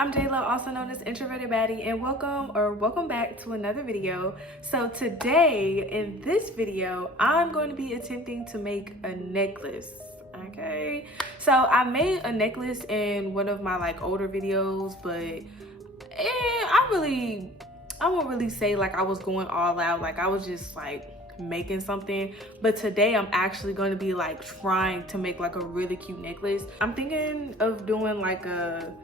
I'm Jayla, also known as Introverted Baddie, and welcome back to another video. So today, in this video, I'm going to be attempting to make a necklace, okay? So I made a necklace in one of my older videos, but I won't really say I was going all out. I was just making something, but today I'm actually going to be trying to make a really cute necklace. I'm thinking of doing a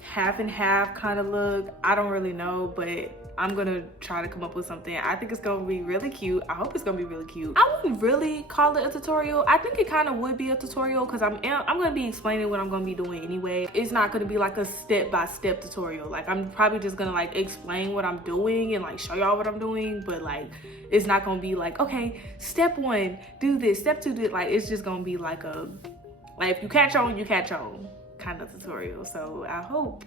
half and half kind of look. I don't really know, but I'm gonna try to come up with something. I think it's gonna be really cute. I hope it's gonna be really cute. I wouldn't really call it a tutorial. I think it kind of would be a tutorial because I'm gonna be explaining what I'm gonna be doing anyway. It's not gonna be a step-by-step tutorial. I'm probably just gonna explain what I'm doing and show y'all what I'm doing, but it's not gonna be okay, step 1 do this, step 2 do it. It's just gonna be if you catch on, you catch on kind of tutorial. So I hope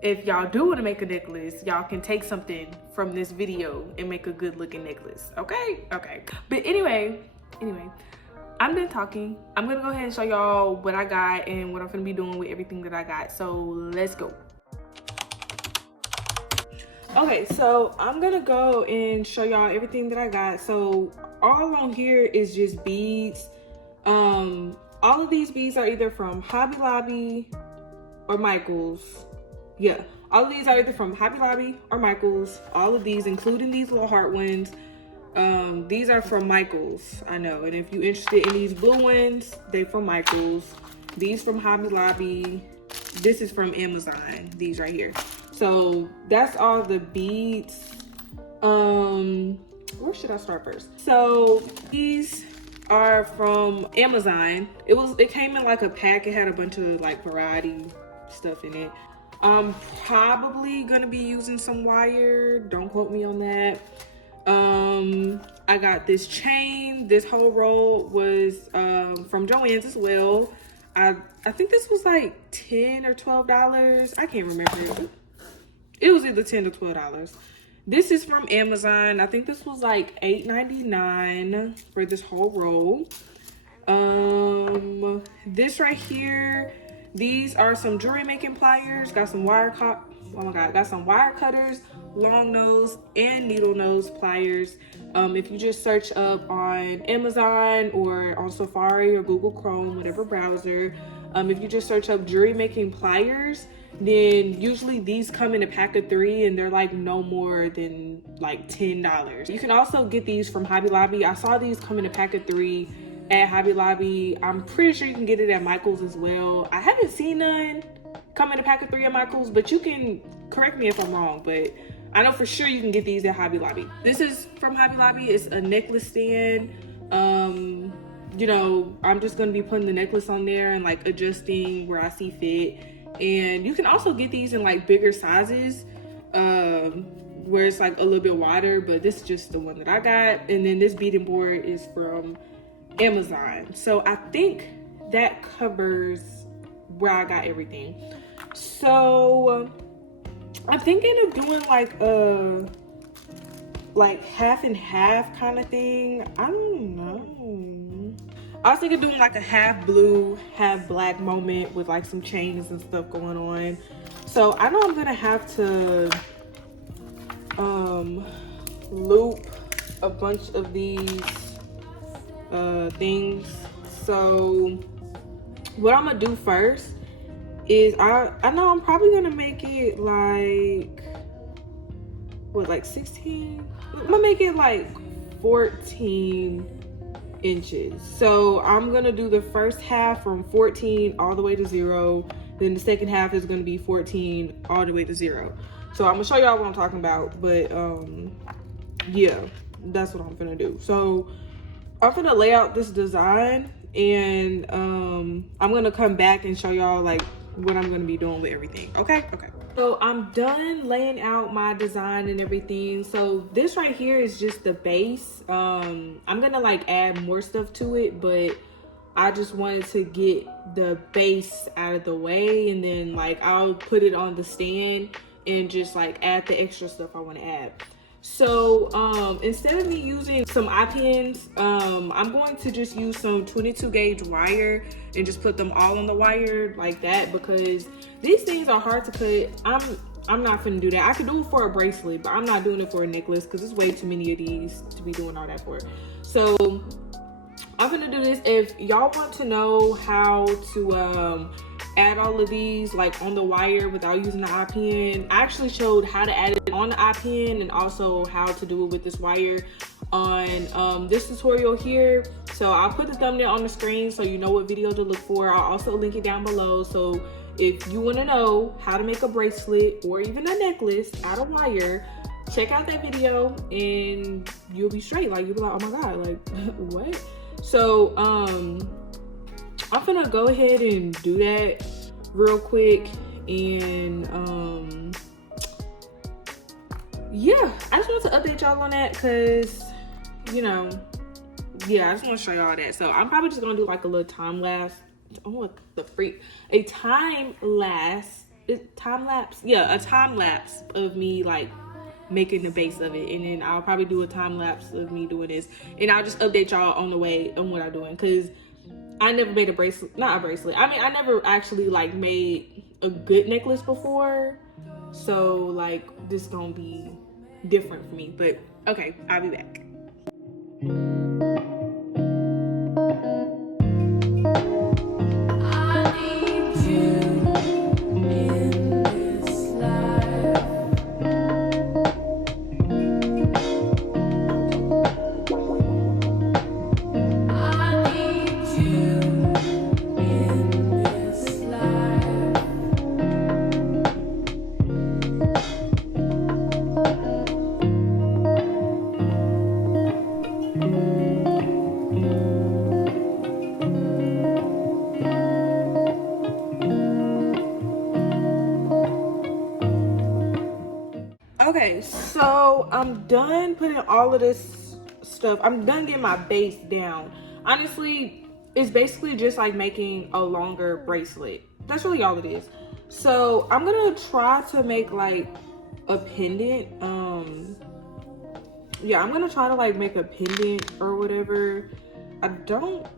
if y'all do want to make a necklace, y'all can take something from this video and make a good looking necklace. Okay. But anyway, I'm done talking. I'm gonna go ahead and show y'all what I got and what I'm gonna be doing with everything that I got. So let's go. Okay, so I'm gonna go and show y'all everything that I got. So all along here is just beads. All of these beads are either from Hobby Lobby or Michaels. Yeah, all of these are either from Hobby Lobby or Michaels. All of these, including these little heart ones, these are from Michaels, I know. And if you're interested in these blue ones, they from Michaels. These from Hobby Lobby. This is from Amazon, these right here. So that's all the beads. Where should I start first? So these are from Amazon. It came in a pack. It had a bunch of variety stuff in it. I'm probably gonna be using some wire. Don't quote me on that. I got this chain. This whole roll was from Joann's as well. I think this was $10 or $12. I can't remember. It was either $10 or $12. This is from Amazon. I think this was $8.99 for this whole roll. This right here, these are some jewelry making pliers. Got some got some wire cutters, long nose and needle nose pliers. If you just search up on Amazon or on Safari or Google Chrome, whatever browser, if you just search up jewelry making pliers, then usually these come in a pack of 3 and they're no more than $10. You can also get these from Hobby Lobby. I saw these come in a pack of 3 at Hobby Lobby. I'm pretty sure you can get it at Michael's as well. I haven't seen none come in a pack of 3 at Michael's, but you can correct me if I'm wrong, but I know for sure you can get these at Hobby Lobby. This is from Hobby Lobby. It's a necklace stand. You know, I'm just gonna be putting the necklace on there and adjusting where I see fit. And you can also get these in bigger sizes, where it's a little bit wider, but this is just the one that I got. And then this beading board is from Amazon. So I think that covers where I got everything. So I'm thinking of doing a half and half kind of thing. I don't know. I was thinking of doing a half blue, half black moment with some chains and stuff going on. So I know I'm gonna have to loop a bunch of these things. So what I'm gonna do first is I know I'm probably gonna make it 16? I'm gonna make it 14 inches. So I'm gonna do the first half from 14 all the way to 0. Then the second half is gonna be 14 all the way to 0. So I'm gonna show y'all what I'm talking about, but yeah, that's what I'm gonna do. So I'm gonna lay out this design and I'm gonna come back and show y'all what I'm gonna be doing with everything. Okay. So I'm done laying out my design and everything. So this right here is just the base. I'm gonna add more stuff to it, but I just wanted to get the base out of the way, and then I'll put it on the stand and just add the extra stuff I want to add. So instead of me using some eye pins, I'm going to just use some 22 gauge wire and just put them all on the wire like that, because These things are hard to cut. I'm not finna do that. I could do it for a bracelet, but I'm not doing it for a necklace because there's way too many of these to be doing all that for. So I'm gonna do this. If y'all want to know how to add all of these like on the wire without using the eye pin, I actually showed how to add it on the eye pin and also how to do it with this wire on this tutorial here. So I'll put the thumbnail on the screen so you know what video to look for. I'll also link it down below. So if you want to know how to make a bracelet or even a necklace out of wire, check out that video and you'll be straight. Like, you'll be like, oh my god, like what? So I'm gonna go ahead and do that real quick. And yeah, I just want to update y'all on that because, you know, yeah, I just want to show y'all that. So I'm probably just gonna do like a little time lapse. Oh, what the freak? A time lapse of me like making the base of it, and then I'll probably do a time lapse of me doing this, and I'll just update y'all on the way on what I'm doing, because I never made a bracelet, not a bracelet. I mean, I never actually like made a good necklace before, so like this gonna be different for me. But okay, I'll be back. Okay, so I'm done putting all of this stuff. I'm done getting my base down. Honestly, it's basically just like making a longer bracelet. That's really all it is. So I'm gonna try to make like a pendant. Yeah, I'm gonna try to like make a pendant or whatever. I don't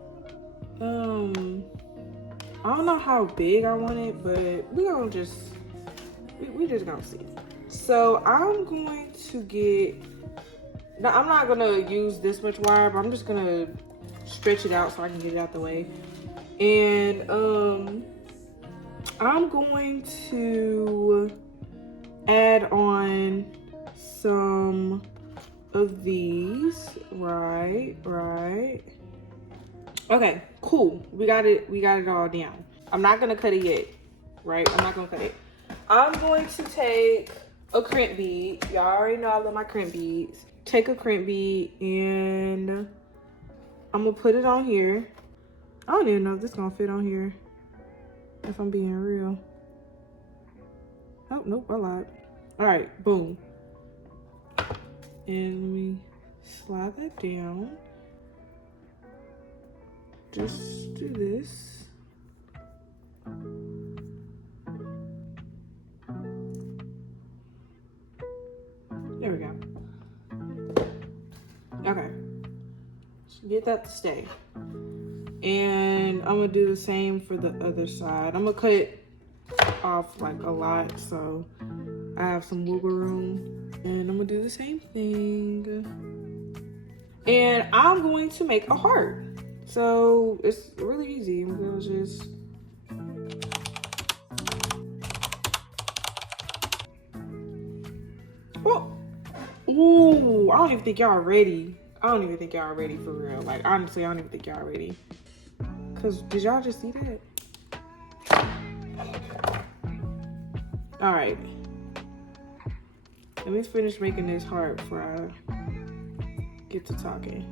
know how big I want it, but we just gonna see. So I'm going to get, now I'm not gonna use this much wire, but I'm just gonna stretch it out so I can get it out the way. And I'm going to add on some of these. Right. Okay, cool. We got it all down. I'm not gonna cut it yet, right? I'm not gonna cut it. I'm going to take a crimp bead. Y'all already know I love my crimp beads. Take a crimp bead and I'm gonna put it on here. I don't even know if this is gonna fit on here, if I'm being real. Oh, nope, I lied. All right, boom. And let me slide that down. Just do this. There we go. Okay. Get that to stay. And I'm gonna do the same for the other side. I'm gonna cut off like a lot so I have some wiggle room. And I'm gonna do the same thing. And I'm going to make a heart. So it's really easy. I'm gonna just ooh, I don't even think y'all ready. I don't even think y'all ready for real. Like, honestly, I don't even think y'all ready. Cause did y'all just see that? All right. Let me finish making this heart before I get to talking.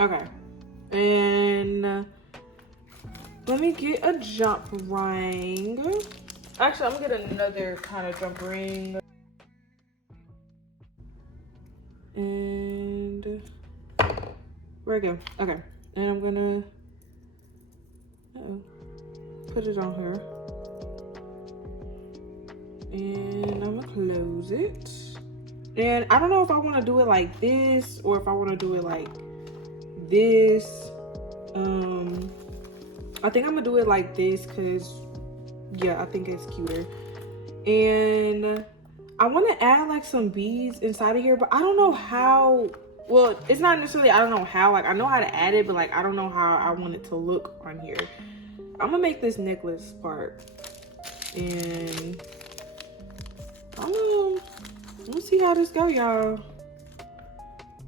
Okay, and let me get a jump ring. Actually, I'm gonna get another kind of jump ring. And where we go? Okay, and I'm gonna put it on her. And I'm gonna close it. And I don't know if I want to do it like this or if I want to do it like this. I think I'm gonna do it like this because yeah, I think it's cuter. And I want to add like some beads inside of here, but I don't know how. Well, it's not necessarily I don't know how. Like I know how to add it, but like I don't know how I want it to look on here. I'm gonna make this necklace part, and let's see how this go, y'all.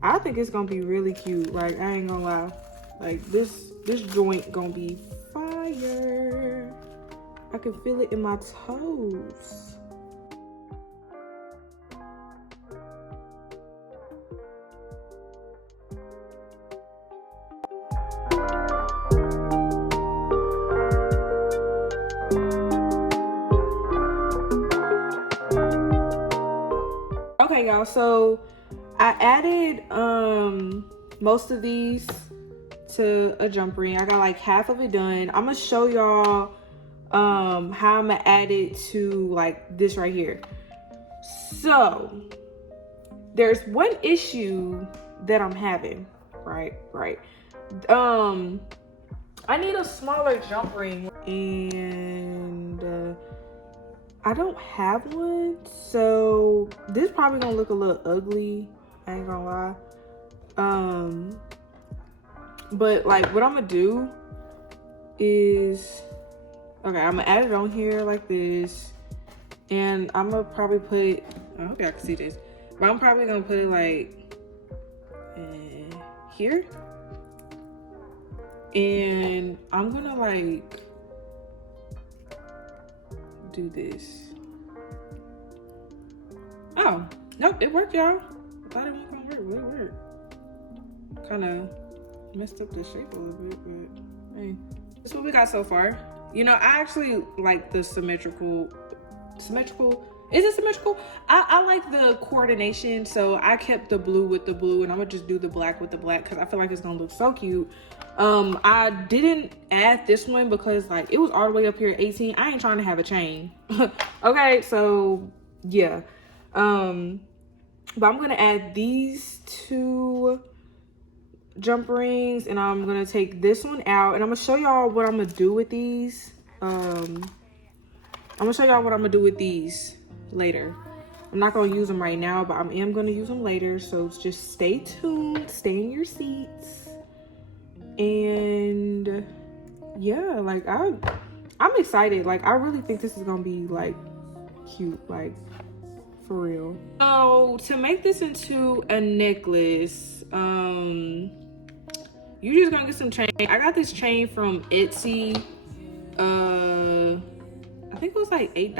I think it's gonna be really cute. Like I ain't gonna lie, like this joint gonna be fire. I can feel it in my toes. Okay, y'all, so I added most of these to a jump ring. I got like half of it done. I'm gonna show y'all how I'm gonna add it to like this right here. So there's one issue that I'm having, right? I need a smaller jump ring, and I don't have one, so this probably gonna look a little ugly, I ain't gonna lie. But like what I'm gonna do is, okay, I'm gonna add it on here like this, and I'm gonna probably put it, I hope y'all can see this, but I'm probably gonna put it like here. And I'm gonna like do this. Oh, nope, it worked, y'all. I thought it wasn't gonna work, but it worked. Kind of messed up the shape a little bit, but hey. This is what we got so far. You know, I actually like the symmetrical, is it symmetrical? I like the coordination, so I kept the blue with the blue, and I'm gonna just do the black with the black because I feel like it's gonna look so cute. I didn't add this one because like it was all the way up here at 18. I ain't trying to have a chain. Okay, so yeah. But I'm gonna add these two jump rings, and I'm gonna take this one out, and I'm gonna show y'all what I'm gonna do with these. I'm gonna show y'all what I'm gonna do with these later. I'm not gonna use them right now, but I am gonna use them later, so just stay tuned, stay in your seats. And yeah, like I'm excited. Like I really think this is gonna be like cute, like for real. So to make this into a necklace, you just gonna get some chain. I got this chain from Etsy. I think it was like $8.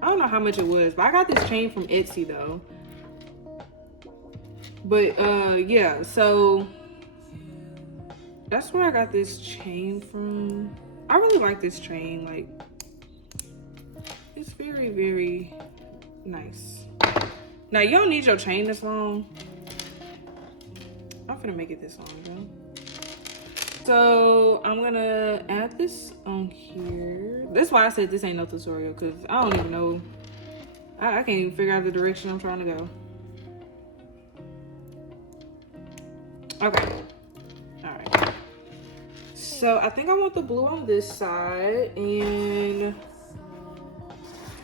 I don't know how much it was, but I got this chain from Etsy though. But yeah, so that's where I got this chain from. I really like this chain. Like it's very, very nice. Now you don't need your chain this long. I'm gonna make it this long though. So I'm gonna add this on here. That's why I said this ain't no tutorial, because I don't even know. I can't even figure out the direction I'm trying to go. Okay. Alright. So I think I want the blue on this side, and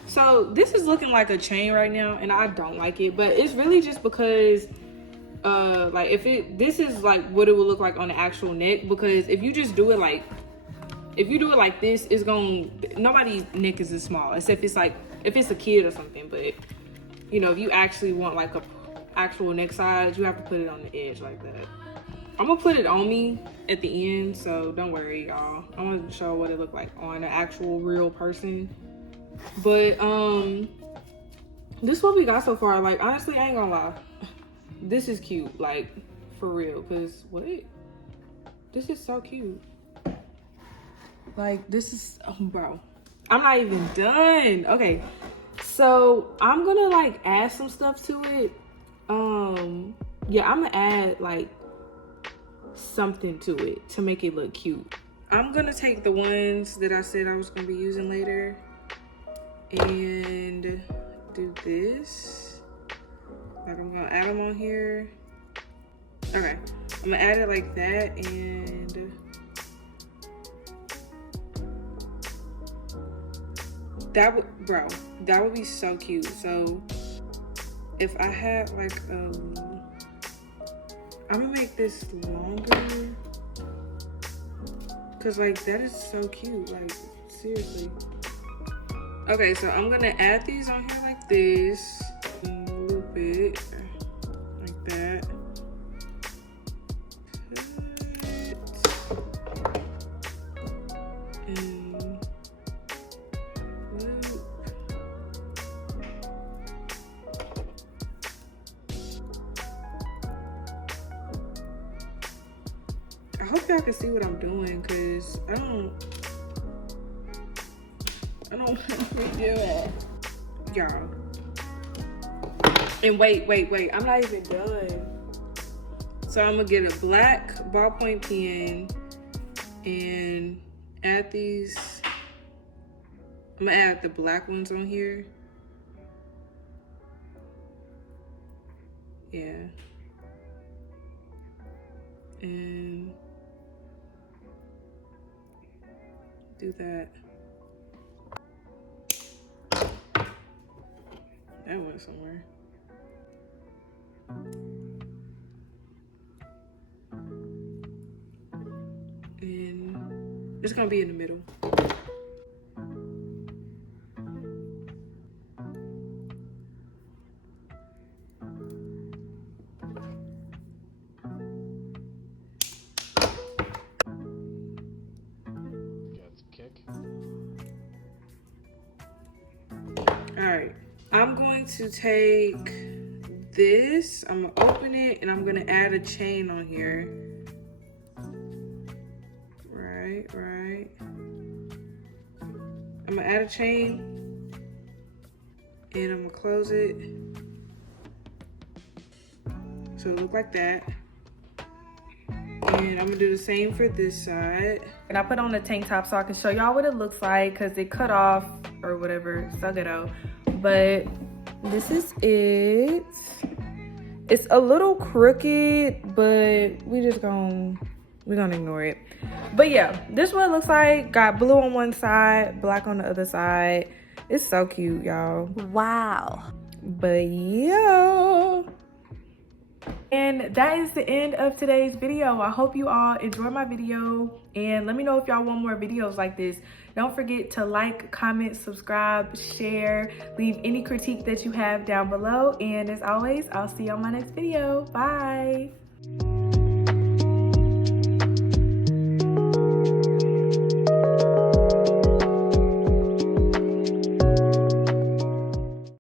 so this is looking like a chain right now, and I don't like it, but it's really just because like this is like what it would look like on the actual neck, because if you just do it like, if you do it like this, it's gonna, nobody's neck is this small, except it's like if it's a kid or something. But you know, if you actually want like a actual neck size, you have to put it on the edge like that. I'm gonna put it on me at the end, so don't worry, y'all. I'm gonna show what it looked like on an actual real person. But this is what we got so far. Like honestly, I ain't gonna lie, this is cute, like for real. Cause what? This is so cute. Like this is, oh, bro. I'm not even done. Okay, so I'm gonna like add some stuff to it. Yeah, I'm gonna add like something to it to make it look cute. I'm gonna take the ones that I said I was gonna be using later, and do this. Like I'm gonna add them on here. Okay, I'm gonna add it like that, and that would be so cute. So if I had like I'm gonna make this longer, cause like that is so cute, like seriously. Okay, so I'm gonna add these on here like this, and loop it like that. And loop. I hope y'all can see what I'm doing, cause I don't want to do it, y'all. And wait, I'm not even done. So I'm gonna get a black ballpoint pen and add these. I'm gonna add the black ones on here. Yeah. And do that. That went somewhere. And it's gonna be in the middle. All right, I'm going to take this, I'm gonna open it, and I'm gonna add a chain on here. Right. I'm gonna add a chain, and I'm gonna close it. So it look like that. And I'm gonna do the same for this side. And I put on the tank top so I can show y'all what it looks like, because it cut off or whatever, so ghetto. But this is it. It's a little crooked, but we're gonna ignore it. But yeah, this is what it looks like. Got blue on one side, black on the other side. It's so cute, y'all. Wow. But yeah. And that is the end of today's video. I hope you all enjoyed my video, and let me know if y'all want more videos like this. Don't forget to like, comment, subscribe, share, leave any critique that you have down below. And as always, I'll see you on my next video. Bye.